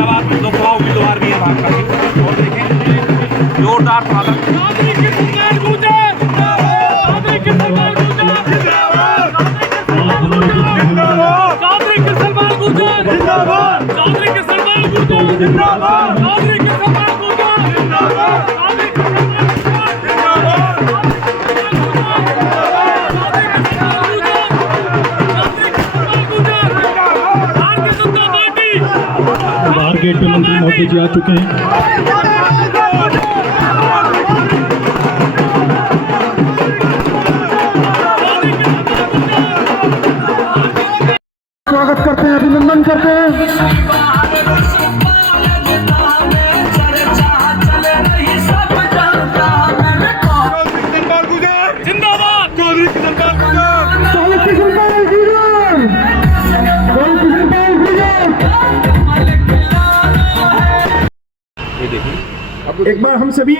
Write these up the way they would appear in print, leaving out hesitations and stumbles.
फरीदाबाद में लोकसभा उम्मीदवार भी है भाजपा के। और देखें जोरदार स्वागत। बाहर गेट पे मंत्री मोदी जी आ चुके हैं। स्वागत करते हैं, अभिनंदन करते हैं। एक बार हम सभी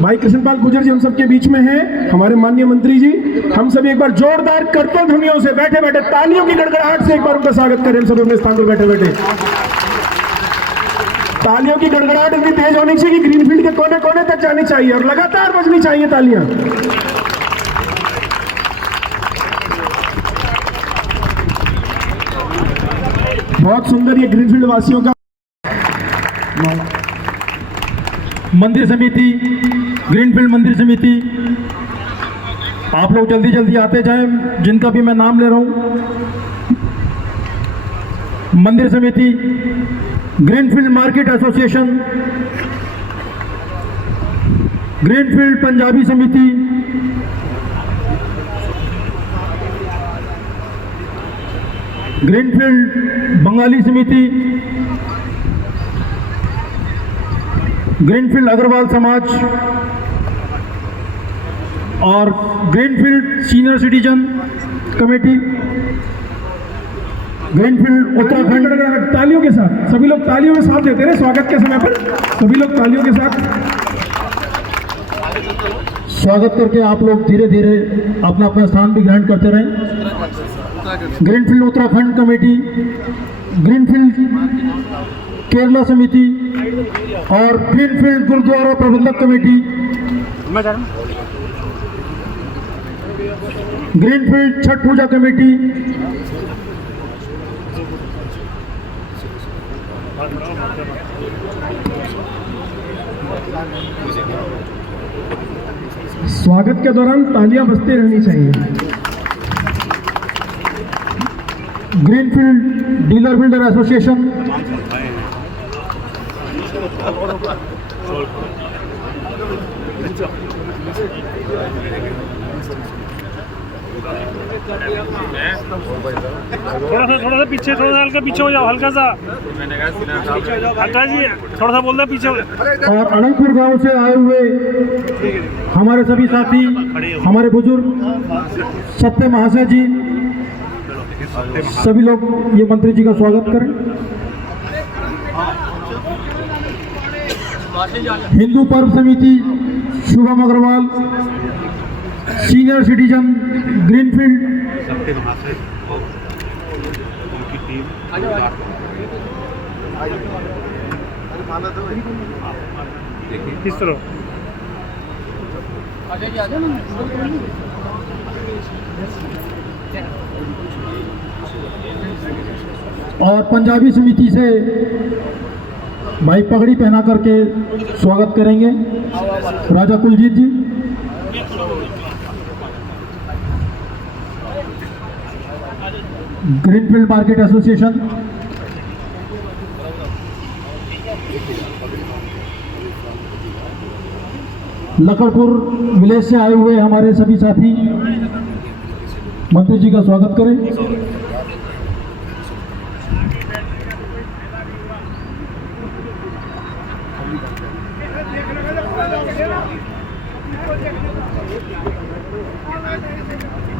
भाई कृष्णपाल गुर्जर जी हम सबके बीच में हैं, हमारे माननीय मंत्री जी, हम सभी एक बार जोरदार करतल ध्वनियों से बैठे बैठे तालियों की गड़गड़ाहट से एक बार उनका स्वागत करें। हम सब अपने स्थान पर बैठे बैठे तालियों की गड़गड़ाहट इतनी तेज होनी चाहिए कि ग्रीनफील्ड के कोने कोने तक जानी चाहिए और लगातार बजनी चाहिए तालियां। बहुत सुंदर ये ग्रीनफील्ड वासियों का मंदिर समिति, ग्रीनफील्ड मंदिर समिति, आप लोग जल्दी जल्दी आते जाएं, जिनका भी मैं नाम ले रहा हूं। मंदिर समिति, greenfield market association, greenfield Punjabi समिति, ग्रीनफील्ड बंगाली समिति, ग्रीनफील्ड अग्रवाल समाज और greenfield senior citizen committee, greenfield Uttarakhand. तालियों के साथ सभी लोग तालियों में साथ देते रहे स्वागत के समय पर, सभी लोग तालियों के साथ स्वागत करके आप लोग धीरे धीरे अपना अपना स्थान भी ग्रहण करते रहें। Greenfield Uttarakhand committee, greenfield Kerala समिति और ग्रीनफील्ड गुरुद्वारा प्रबंधक कमेटी, ग्रीनफील्ड छठ पूजा कमेटी, स्वागत के दौरान तालियां बजती रहनी चाहिए। ग्रीनफील्ड डीलर बिल्डर एसोसिएशन, थोड़ा सा पीछे, थोड़ा सा हल्का पीछे हो जाओ, हल्का सा हल्का जी, थोड़ा सा बोल दो पीछे। और अनंतपुर गांव से आए हुए हमारे सभी साथी, हमारे बुजुर्ग सत्य महाशय जी, सभी लोग ये मंत्री जी का स्वागत करें। हिंदू पर्व समिति, Shubham Agarwal, senior citizen Greenfield, उनकी टीम किस तरह और पंजाबी समिति से भाई पगड़ी पहना करके स्वागत करेंगे Raja Kuljit ji. Greenfield market association, Lakhanpur village से आए हुए हमारे सभी साथी मंत्री जी का स्वागत करें।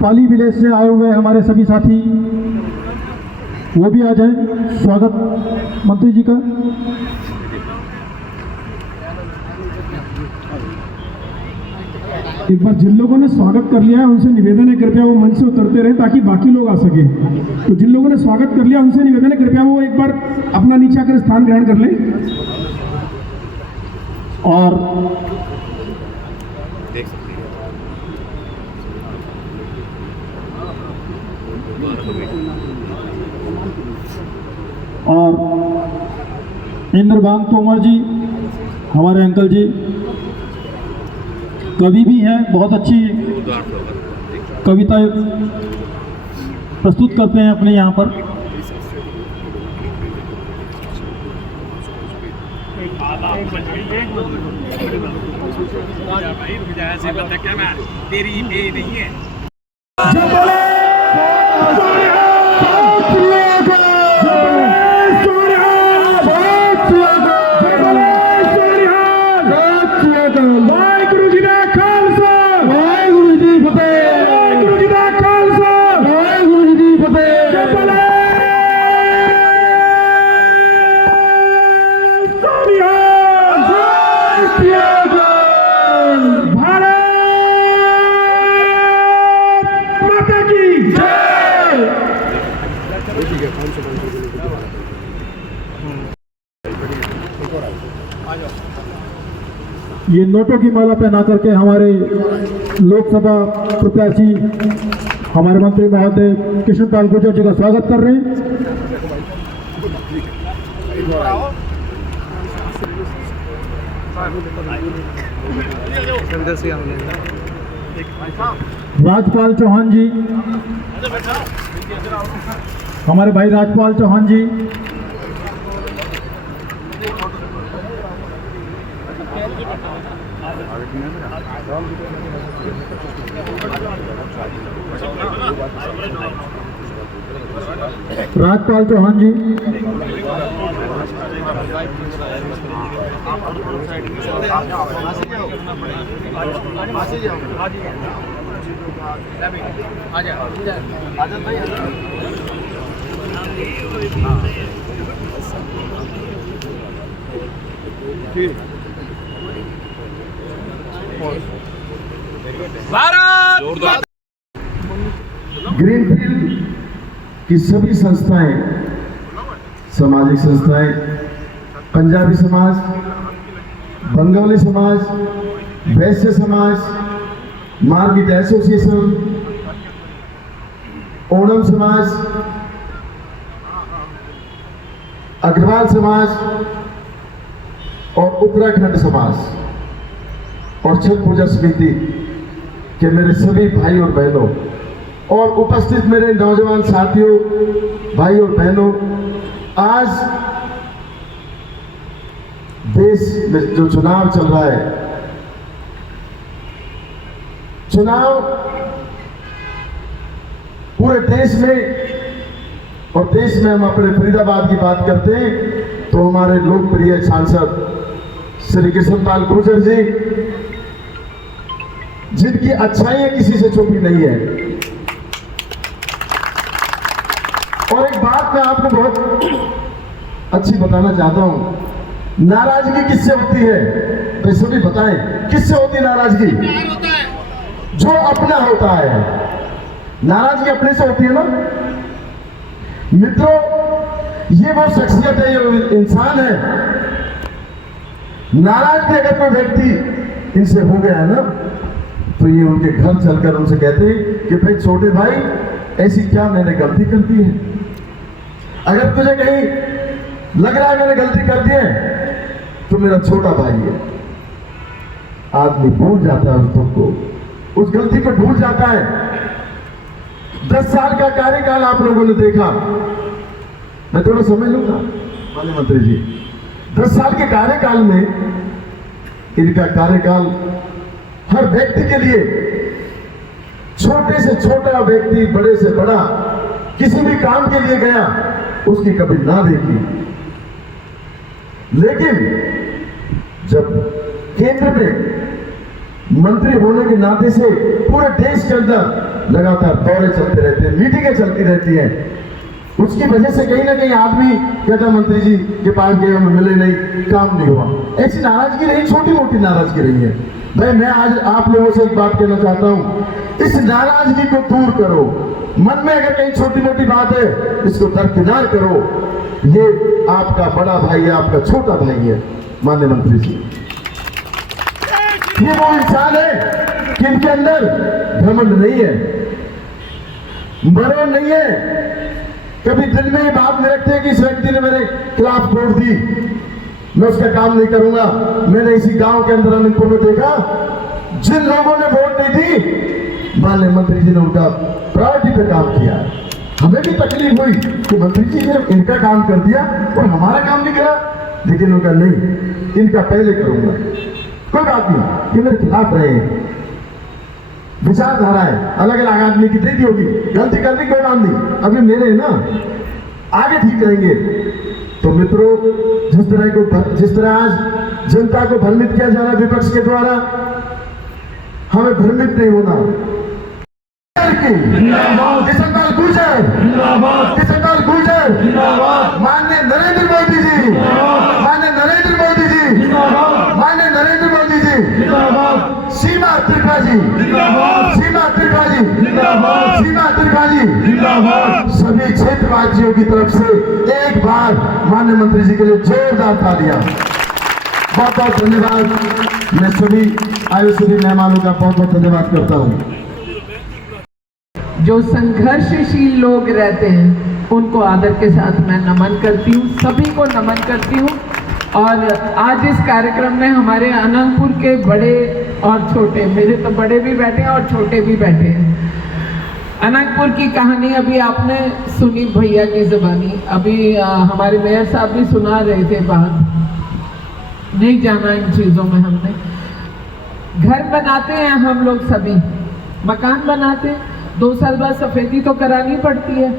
पाली विलेज से आए हुए हमारे सभी साथी वो भी आ जाएं, स्वागत मंत्री जी का। एक बार जिन लोगों ने स्वागत कर लिया है उनसे निवेदन है कृपया वो मंच से उतरते रहे ताकि बाकी लोग आ सके। तो जिन लोगों ने स्वागत कर लिया उनसे निवेदन है कृपया वो एक बार अपना नीचे आकर स्थान ग्रहण कर लें। और इंद्रबान तोमर जी हमारे अंकल जी कवि भी हैं, बहुत अच्छी कविता प्रस्तुत करते हैं अपने यहाँ पर। तेरी नहीं है ये नोटों की माला पहना करके हमारे लोकसभा प्रत्याशी हमारे मंत्री महोदय कृष्णपाल गुर्जर जी का स्वागत कर रहे हैं। राजपाल चौहान जी, हमारे भाई राजपाल चौहान जी, राजपाल चौहान जी, ग्रीनफील्ड की सभी संस्थाएं, सामाजिक संस्थाएं, पंजाबी समाज, बंगाली समाज, वैश्य समाज, मार्केट एसोसिएशन, ओणम समाज, अग्रवाल समाज और उत्तराखंड समाज और छठ पूजा समिति के मेरे सभी भाई और बहनों और उपस्थित मेरे नौजवान साथियों, भाई और बहनों, आज देश में जो चुनाव चल रहा है, चुनाव पूरे देश में, और देश में हम अपने फरीदाबाद की बात करते हैं तो हमारे लोकप्रिय सांसद श्री कृष्णपाल गुर्जर जी, जिनकी अच्छाइयां किसी से छुपी नहीं है। और एक बात मैं आपको बहुत अच्छी बताना चाहता हूं, नाराजगी किससे होती है? भाई सभी बताएं, किससे होती है नाराजगी? जो अपना होता है। नाराजगी अपने से होती है ना मित्रों। ये वो शख्सियत है, ये इंसान है। नाराज भी अगर कोई व्यक्ति इनसे हो गया है ना, तो ये उनके घर चलकर उनसे कहते हैं कि भाई छोटे भाई, ऐसी क्या मैंने गलती कर दी है? अगर तुझे कहीं लग रहा है मैंने गलती कर दी है तो मेरा छोटा भाई है। आदमी भूल जाता है उस दुख को, उस गलती को भूल जाता है। 10 साल का कार्यकाल आप लोगों ने देखा, मैं थोड़ा समझ लूंगा माननीय मंत्री जी। 10 साल के कार्यकाल में इनका कार्यकाल हर व्यक्ति के लिए, छोटे से छोटा व्यक्ति, बड़े से बड़ा, किसी भी काम के लिए गया उसकी कभी ना देखी। लेकिन जब केंद्र में मंत्री होने के नाते से पूरे देश के अंदर लगातार दौरे चलते रहते हैं, मीटिंगें चलती रहती हैं, उसकी वजह से कहीं ना कहीं आदमी कहता मंत्री जी के पास गए, हमें मिले नहीं, काम नहीं हुआ। ऐसी नाराजगी रही, छोटी मोटी नाराजगी रही है। भाई मैं आज आप लोगों से एक बात कहना चाहता हूं, इस नाराजगी को दूर करो। मन में अगर कहीं छोटी मोटी बात है, इसको दरकिनार करो। ये आपका बड़ा भाई है, आपका छोटा भाई है माननीय मंत्री जी। ये वो इंसान है कि इनके अंदर घमंड नहीं है, मरण नहीं है। कभी दिल में ये बात नहीं रखते कि इस व्यक्ति ने मेरे खिलाफ वोट दी, मैं उसका काम नहीं करूंगा। मैंने इसी गांव के अंदर अनंतपुर में देखा, जिन लोगों ने वोट दी थी, माननीय मंत्री जी ने उनका प्रायोरिटी पे काम किया। हमें भी तकलीफ हुई कि मंत्री जी ने इनका काम कर दिया और हमारा काम नहीं करा, लेकिन उनका नहीं, इनका पहले करूंगा। कोई बात नहीं, ये मेरे खिलाफ रहे हैं, विचारधारा है, अलग अलग आदमी की देती होगी, गलती करने कोई बात नहीं, अभी मेरे ना आगे ठीक करेंगे। तो मित्रों, जिस तरह आज जनता को भ्रमित किया जा रहा है विपक्ष के द्वारा, हमें भ्रमित नहीं होना। किशनपाल गुर्जर, किशनपाल गुर्जर, माननीय नरेंद्र मोदी जी, माननीय नरेंद्र मोदी जी, माननीय नरेंद्र मोदी जी, सीमा त्रिपाठी, सीमा त्रिपाठी, सीमा त्रिपाठी, सभी क्षेत्रवासियों की तरफ से एक बार माननीय मंत्री जी के लिए जोरदार तालियां। बहुत बहुत धन्यवाद। मैं सभी आए सभी मेहमानों का बहुत बहुत धन्यवाद करता हूँ। जो संघर्षशील लोग रहते हैं उनको आदर के साथ मैं नमन करती हूँ, सभी को नमन करती हूँ। और आज इस कार्यक्रम में हमारे अनंतपुर के बड़े और छोटे, मेरे तो बड़े भी बैठे हैं और छोटे भी बैठे हैं। अनंतपुर की कहानी अभी आपने सुनी भैया की ज़बानी, अभी हमारे मेयर साहब भी सुना रहे थे बात, नहीं जाना इन चीज़ों में। हमने घर बनाते हैं, हम लोग सभी मकान बनाते हैं, 2 साल बाद सफेदी तो करानी पड़ती है।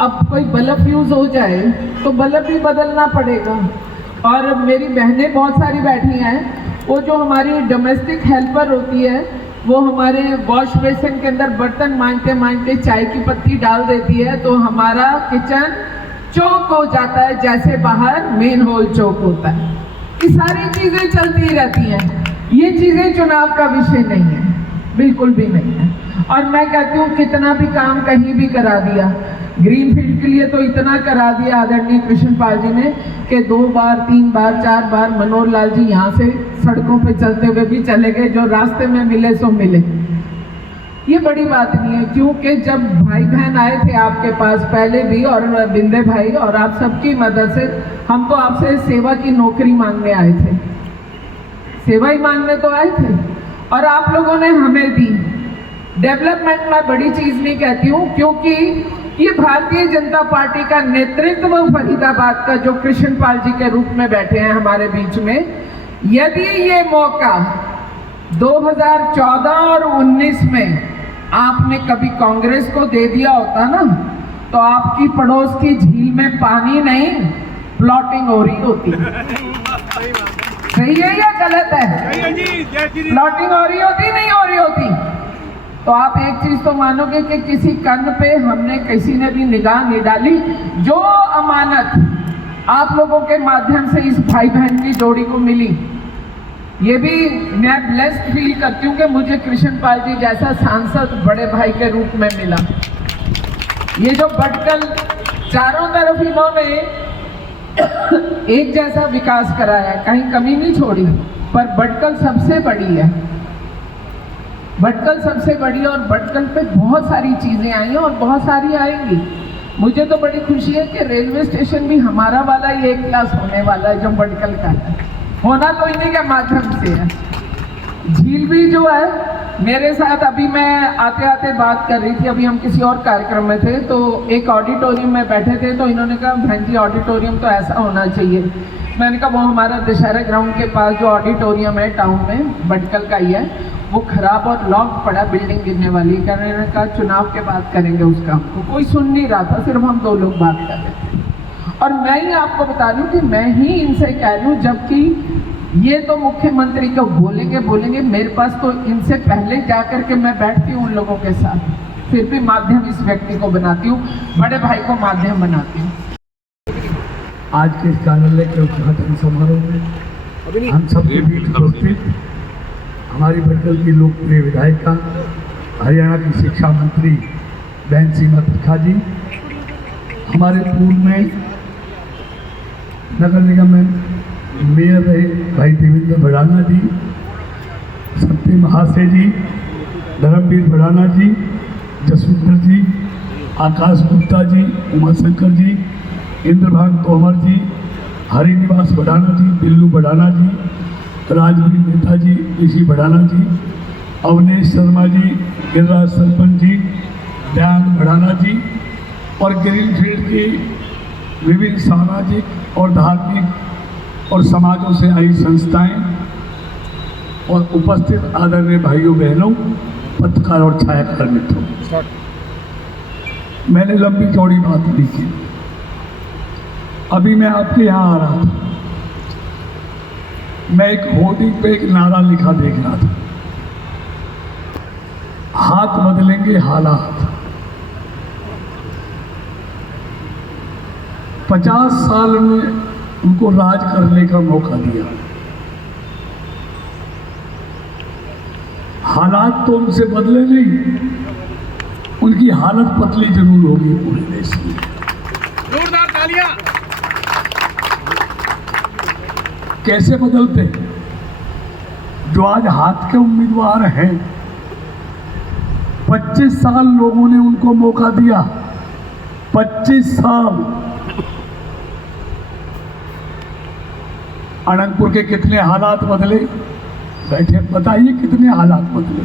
अब कोई बल्ब फ्यूज हो जाए तो बल्ब भी बदलना पड़ेगा। और मेरी बहनें बहुत सारी बैठी हैं, वो जो हमारी डोमेस्टिक हेल्पर होती है, वो हमारे वॉश बेसिन के अंदर बर्तन मांजते मांजते चाय की पत्ती डाल देती है, तो हमारा किचन चौक हो जाता है, जैसे बाहर मेन होल चौक होता है। ये सारी चीज़ें चलती रहती हैं, ये चीज़ें चुनाव का विषय नहीं है, बिल्कुल भी नहीं है। और मैं कहती हूँ कितना भी काम कहीं भी करा दिया, ग्रीनफील्ड के लिए तो इतना करा दिया आदरणीय कृष्णपाल जी ने कि 2 बार 3 बार 4 बार मनोहर लाल जी यहाँ से सड़कों पे चलते हुए भी चले गए, जो रास्ते में मिले सो मिले। ये बड़ी बात नहीं है, क्योंकि जब भाई बहन आए थे आपके पास पहले भी, और बिंदे भाई और आप सबकी मदद से, हम तो आपसे सेवा की नौकरी मांगने आए थे, सेवा ही मांगने तो आए थे, और आप लोगों ने हमें दी। डेवलपमेंट मैं बड़ी चीज़ नहीं कहती हूँ, क्योंकि ये भारतीय जनता पार्टी का नेतृत्व फरीदाबाद का जो कृष्णपाल जी के रूप में बैठे हैं हमारे बीच में, यदि ये मौका 2014 और 19 में आपने कभी कांग्रेस को दे दिया होता ना, तो आपकी पड़ोस की झील में पानी नहीं, प्लॉटिंग हो रही होती। सही है या गलत है? प्लॉटिंग हो रही होती, नहीं हो रही होती? तो आप एक चीज तो मानोगे कि किसी कन्न पे हमने किसी ने भी निगाह नहीं डाली। जो अमानत आप लोगों के माध्यम से इस भाई बहन की जोड़ी को मिली, ये भी मैं ब्लेस्ड फील करती हूँ कि मुझे कृष्णपाल जी जैसा सांसद बड़े भाई के रूप में मिला। ये जो भटकल चारों तरफ इन्होंने एक जैसा विकास कराया, कहीं कमी नहीं छोड़ी, पर भटकल सबसे बड़ी है, भटकल सबसे बड़ी। और भटकल पे बहुत सारी चीज़ें आई हैं और बहुत सारी आएंगी। मुझे तो बड़ी खुशी है कि रेलवे स्टेशन भी हमारा वाला ही एक क्लास होने वाला है, जो भटकल का है, होना तो इन्हीं के माध्यम से है। झील भी जो है मेरे साथ, अभी मैं आते आते बात कर रही थी, अभी हम किसी और कार्यक्रम में थे, तो एक ऑडिटोरियम में बैठे थे, तो इन्होंने कहा बहन जी ऑडिटोरियम तो ऐसा होना चाहिए। मैंने कहा वो हमारा दशहरा ग्राउंड के पास जो ऑडिटोरियम है टाउन में, भटकल का ही है, वो खराब और लॉक पड़ा, बिल्डिंग गिरने वाली। मैंने कहा चुनाव के बाद करेंगे उसका, तो कोई सुन नहीं रहा था, सिर्फ हम 2 लोग बात कर रहे थे। और मैं ही आपको बता रही हूँ कि मैं ही इनसे कह रही हूँ, जबकि ये तो मुख्यमंत्री को बोलेंगे, मेरे पास तो इनसे पहले जा कर के मैं बैठती हूँ उन लोगों के साथ, फिर भी माध्यम इस व्यक्ति को बनाती हूँ, बड़े भाई को माध्यम बनाती हूँ। आज के इस कार्यालय के उद्घाटन समारोह में हम सबके बीच उपस्थित हमारी भटकल की लोकप्रिय विधायिका, हरियाणा की शिक्षा मंत्री बहन सीमा त्रिखा जी, हमारे पूर्व में नगर निगम में मेयर रहे भाई देवेंद्र भड़ाना जी, सत्य महाशय जी, धर्मवीर भड़ाना जी, जसविंदर जी, आकाश गुप्ता जी, उमाशंकर जी, इंद्रभान तोमर जी, हरिनिवास भड़ाना जी, बिल्लू भड़ाना जी, राजवीर नेता जी, ऋषि भड़ाना जी, अवनेश शर्मा जी, गिरिराज सरपंच जी, दयान भड़ाना जी और ग्रीनफील्ड की विभिन्न सामाजिक और धार्मिक और समाजों से आई संस्थाएं और उपस्थित आदरणीय भाइयों बहनों, पत्रकार और छायाकार मित्रों, मैंने लंबी चौड़ी बात नहीं की। अभी मैं आपके यहाँ आ रहा था, मैं एक होर्डिंग पे एक नारा लिखा देख रहा था, हाथ बदलेंगे हालात। 50 साल में उनको राज करने का मौका दिया, हालात तो उनसे बदले नहीं, उनकी हालत पतली जरूर होगी पूरे देश में। जोरदार तालियां। कैसे बदलते? जो आज हाथ के उम्मीदवार हैं, 25 साल लोगों ने उनको मौका दिया, 25 साल। अनंतपुर के कितने हालात बदले? बैठे बताइए कितने हालात बदले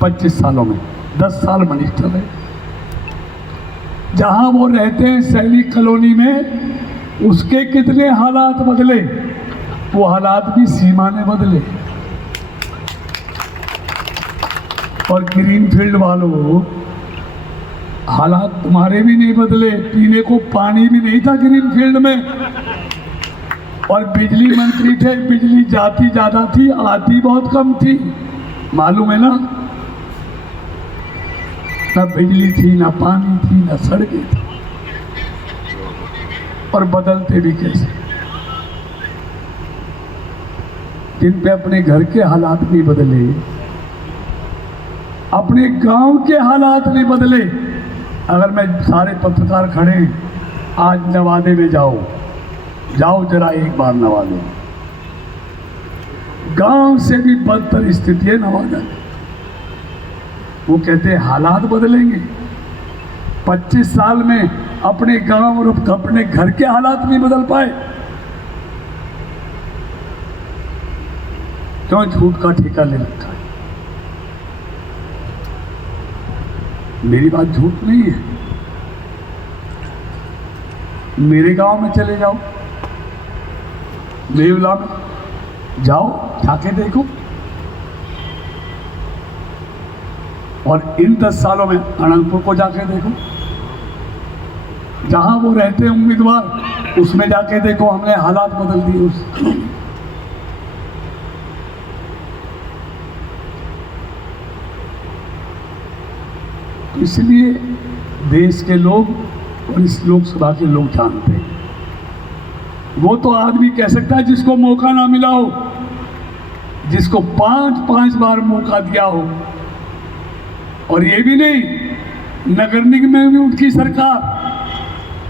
25 सालों में। 10 साल मिनिस्टर है। जहां वो रहते हैं सैनिक कॉलोनी में, उसके कितने हालात बदले? वो हालात भी सीमा ने बदले। और ग्रीनफील्ड वालों, हालात तुम्हारे भी नहीं बदले। पीने को पानी भी नहीं था ग्रीनफील्ड में, और बिजली मंत्री थे, बिजली जाती ज़्यादा थी, आती बहुत कम थी, मालूम है ना? ना बिजली थी, ना पानी थी, ना सड़कें थी। और बदलते भी कैसे? जिन पे अपने घर के हालात नहीं बदले, अपने गांव के हालात नहीं बदले। अगर मैं सारे पत्रकार खड़े हैं, आज नवादे में जाओ जरा एक बार नवादे, गांव से भी बदतर स्थिति है नवादा में। वो कहते हैं हालात बदलेंगे। 25 साल में अपने गांव और अपने घर के हालात नहीं बदल पाए। क्यों झूठ का ठेका ले रखा है? मेरी बात झूठ नहीं है। मेरे गांव में चले जाओ, देवला में जाओ, जाके देखो। और इन 10 सालों में अनंतपुर को जाके देखो, जहां वो रहते हैं उम्मीदवार, उसमें जाके देखो। हमने हालात बदल दिए उस। इसलिए देश के लोग और इस लोकसभा के लोग जानते हैं। वो तो आदमी कह सकता है जिसको मौका ना मिला हो, जिसको 5 बार मौका दिया हो। और ये भी नहीं, नगर निगम में भी उनकी सरकार,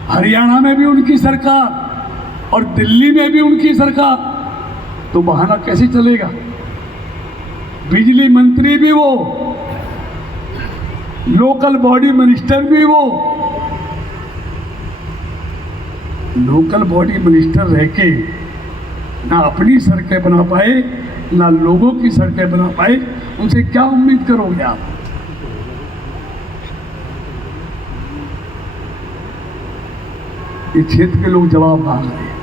हरियाणा में भी उनकी सरकार और दिल्ली में भी उनकी सरकार, तो बहाना कैसे चलेगा? बिजली मंत्री भी वो, लोकल बॉडी मिनिस्टर भी वो। लोकल बॉडी मिनिस्टर रह के ना अपनी सड़कें बना पाए, ना लोगों की सड़कें बना पाए, उनसे क्या उम्मीद करोगे आप? ये क्षेत्र के लोग जवाब मांग रहे हैं।